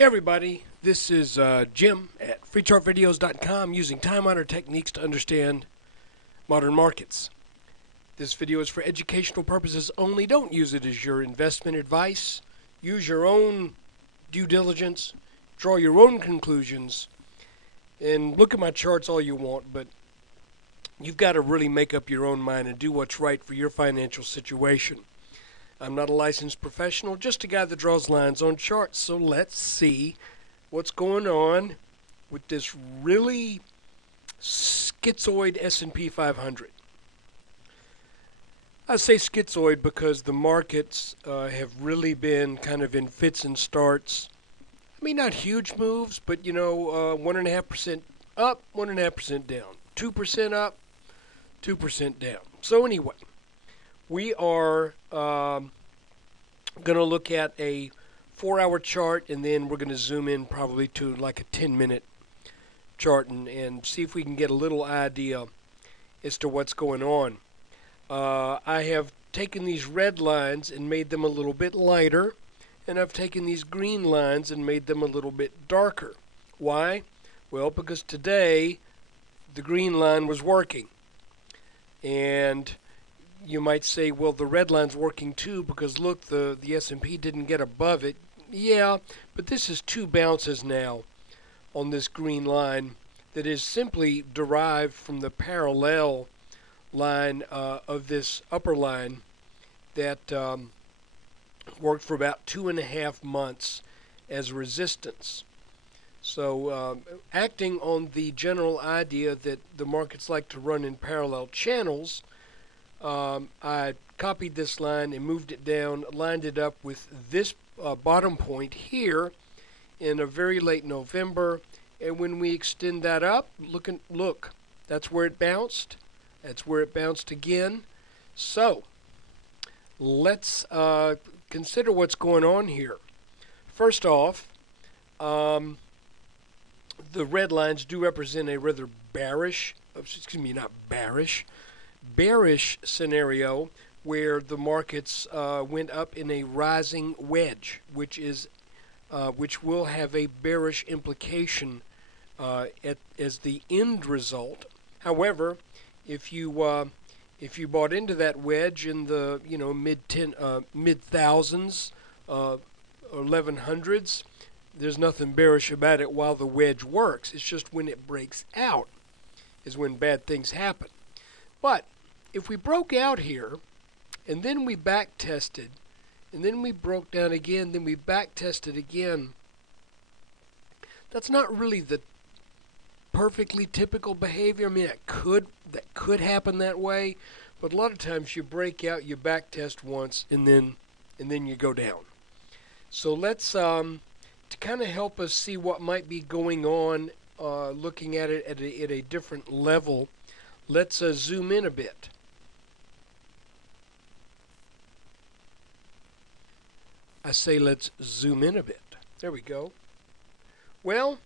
Hey everybody, this is Jim at freechartvideos.com using time-honored techniques to understand modern markets. This video is for educational purposes only. Don't use it as your investment advice. Use your own due diligence, draw your own conclusions, and look at my charts all you want, but you've got to really make up your own mind and do what's right for your financial situation. I'm not a licensed professional, just a guy that draws lines on charts. So let's see what's going on with this really schizoid S&P 500. I say schizoid because the markets have really been kind of in fits and starts. I mean, not huge moves, but 1.5% up, 1.5% down, 2% up, 2% down. So anyway, we are going to look at a 4-hour chart, and then we're going to zoom in probably to like a 10-minute chart and see if we can get a little idea as to what's going on. I have taken these red lines and made them a little bit lighter, and I've taken these green lines and made them a little bit darker. Why? Well, because today the green line was working. And you might say, well, the red line's working too because look, the S&P didn't get above it. Yeah, but this is two bounces now on this green line that is simply derived from the parallel line of this upper line that worked for about 2.5 months as resistance. So acting on the general idea that the markets like to run in parallel channels, I copied this line and moved it down, lined it up with this bottom point here in a very late November. And when we extend that up, look, that's where it bounced. That's where it bounced again. So let's consider what's going on here. First off, the red lines do represent a rather bearish scenario where the markets went up in a rising wedge, which will have a bearish implication as the end result. However, if you bought into that wedge in the mid thousands, 1100s, there's nothing bearish about it while the wedge works. It's just when it breaks out is when bad things happen. But if we broke out here, and then we back tested, and then we broke down again, then we back tested again, that's not really the perfectly typical behavior. I mean, that could happen that way, but a lot of times you break out, you back test once, and then you go down. So let's to kind of help us see what might be going on, looking at it at a different level, let's zoom in a bit. I say let's zoom in a bit. There we go. Well,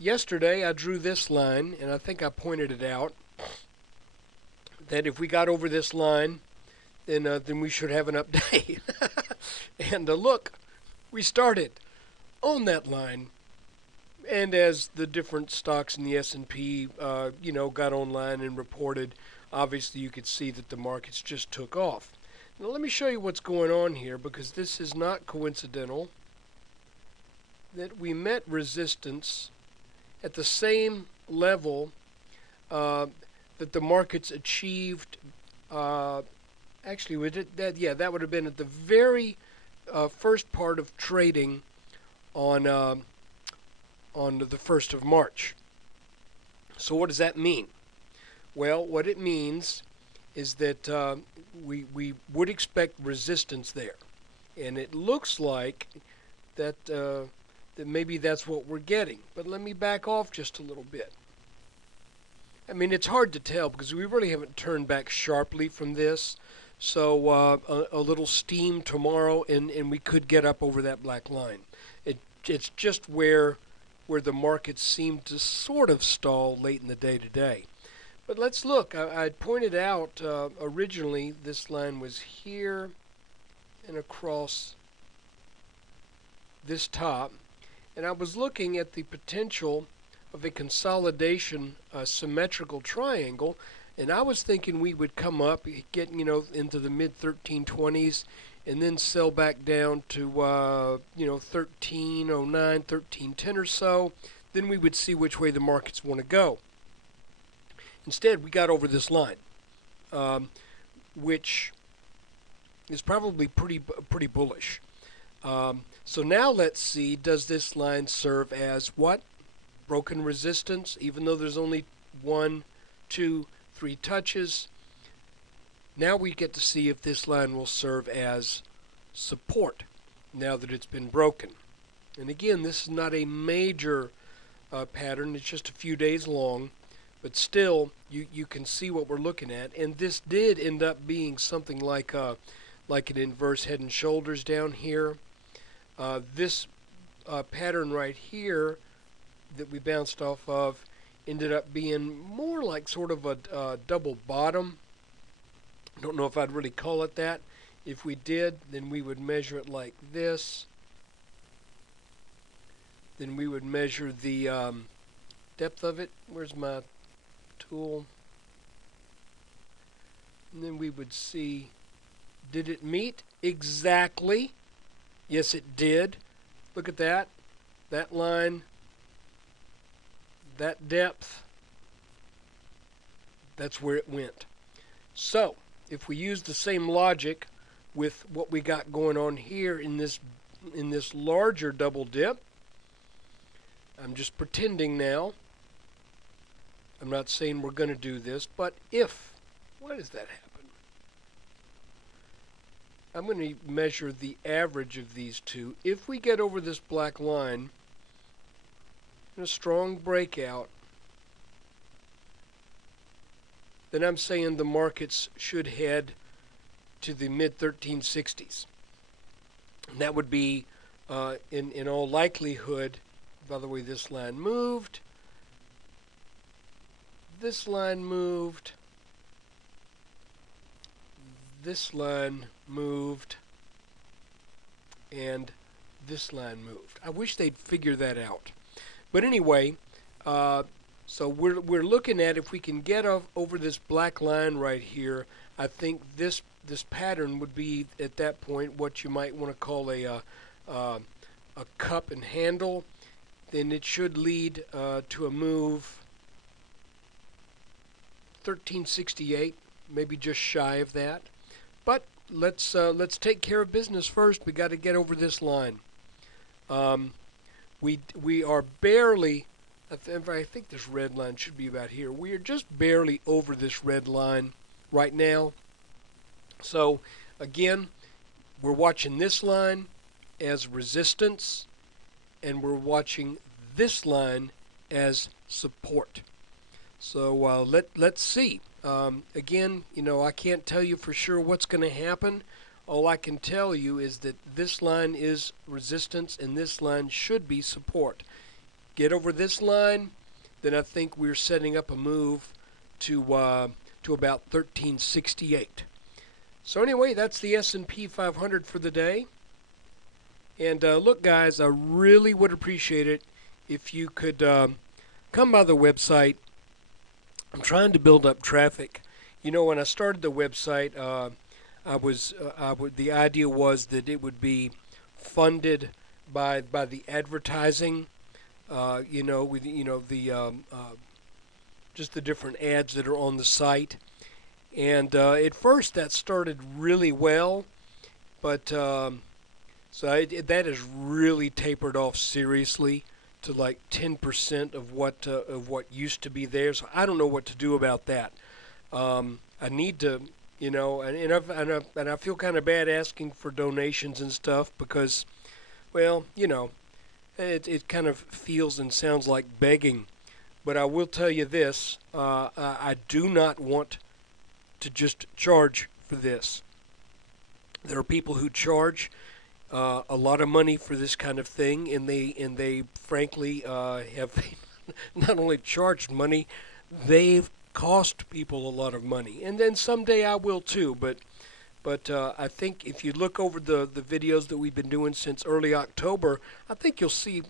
yesterday I drew this line, and I think I pointed it out, that if we got over this line, then we should have an up day. And look, we started on that line. And as the different stocks in the S&P, got online and reported, obviously you could see that the markets just took off. Now let me show you what's going on here, because this is not coincidental that we met resistance at the same level that the markets achieved. Actually, that would have been at the very first part of trading on the 1st of March. So what does that mean? Well, what it means is that we would expect resistance there. And it looks like that maybe that's what we're getting. But let me back off just a little bit. I mean, it's hard to tell because we really haven't turned back sharply from this. So a little steam tomorrow, and we could get up over that black line. It's just where the markets seem to sort of stall late in the day today. But let's look. I pointed out originally this line was here and across this top, and I was looking at the potential of a consolidation symmetrical triangle, and I was thinking we would come up, get into the mid 1320s, and then sell back down to 1309, 1310 or so. Then we would see which way the markets want to go. Instead, we got over this line, which is probably pretty bullish. So now let's see, does this line serve as what? Broken resistance, even though there's only 1, 2, 3 touches. Now we get to see if this line will serve as support now that it's been broken. And again, this is not a major pattern, it's just a few days long, but still you can see what we're looking at. And this did end up being something like an inverse head and shoulders down here. This pattern right here that we bounced off of ended up being more like sort of a double bottom. I don't know if I'd really call it that. If we did, then we would measure it like this. Then we would measure the depth of it. Where's my tool? And then we would see, did it meet? Exactly. Yes, it did. Look at that. That line, that depth, that's where it went. So, if we use the same logic with what we got going on here in this larger double dip, I'm just pretending now. I'm not saying we're going to do this, but if, why does that happen? I'm going to measure the average of these two. If we get over this black line, in a strong breakout, then I'm saying the markets should head to the mid 1360s. And that would be, in all likelihood, by the way, this line moved, this line moved, this line moved, and this line moved. I wish they'd figure that out. But anyway, so we're looking at if we can get over this black line right here. I think this pattern would be at that point what you might want to call a cup and handle. Then it should lead to a move 1368, maybe just shy of that. But let's take care of business first. We got to get over this line. We are barely, I think this red line should be about here. We are just barely over this red line right now. So again, we're watching this line as resistance, and we're watching this line as support. So let's see. Again, I can't tell you for sure what's going to happen. All I can tell you is that this line is resistance and this line should be support. Get over this line, then I think we're setting up a move to about 1368. So anyway, that's the S&P 500 for the day. And look, guys, I really would appreciate it if you could come by the website. I'm trying to build up traffic. When I started the website, the idea was that it would be funded by the advertising, just the different ads that are on the site. And at first that started really well, but that has really tapered off seriously to like 10% of what used to be there. So I don't know what to do about that. I need to, and I feel kind of bad asking for donations and stuff because, well, it kind of feels and sounds like begging. But I will tell you this: I do not want to just charge for this. There are people who charge a lot of money for this kind of thing, and they frankly have not only charged money, they've cost people a lot of money. And then someday I will too, but But I think if you look over the videos that we've been doing since early October, I think you'll see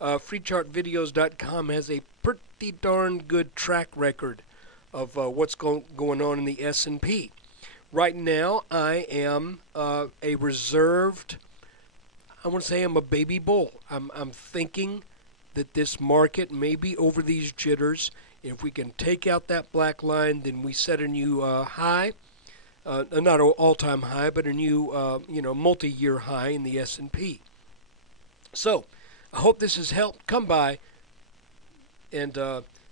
freechartvideos.com has a pretty darn good track record of what's going on in the S&P. Right now, I am a reserved, I want to say I'm a baby bull. I'm thinking that this market may be over these jitters. If we can take out that black line, then we set a new high. Not an all-time high, but a new, multi-year high in the S&P. So, I hope this has helped. Come by and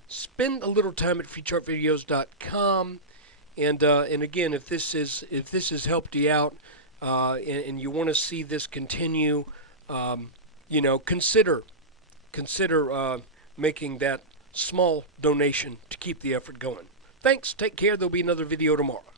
spend a little time at freechartvideos.com. And again, if this has helped you out, and you want to see this continue, consider making that small donation to keep the effort going. Thanks. Take care. There'll be another video tomorrow.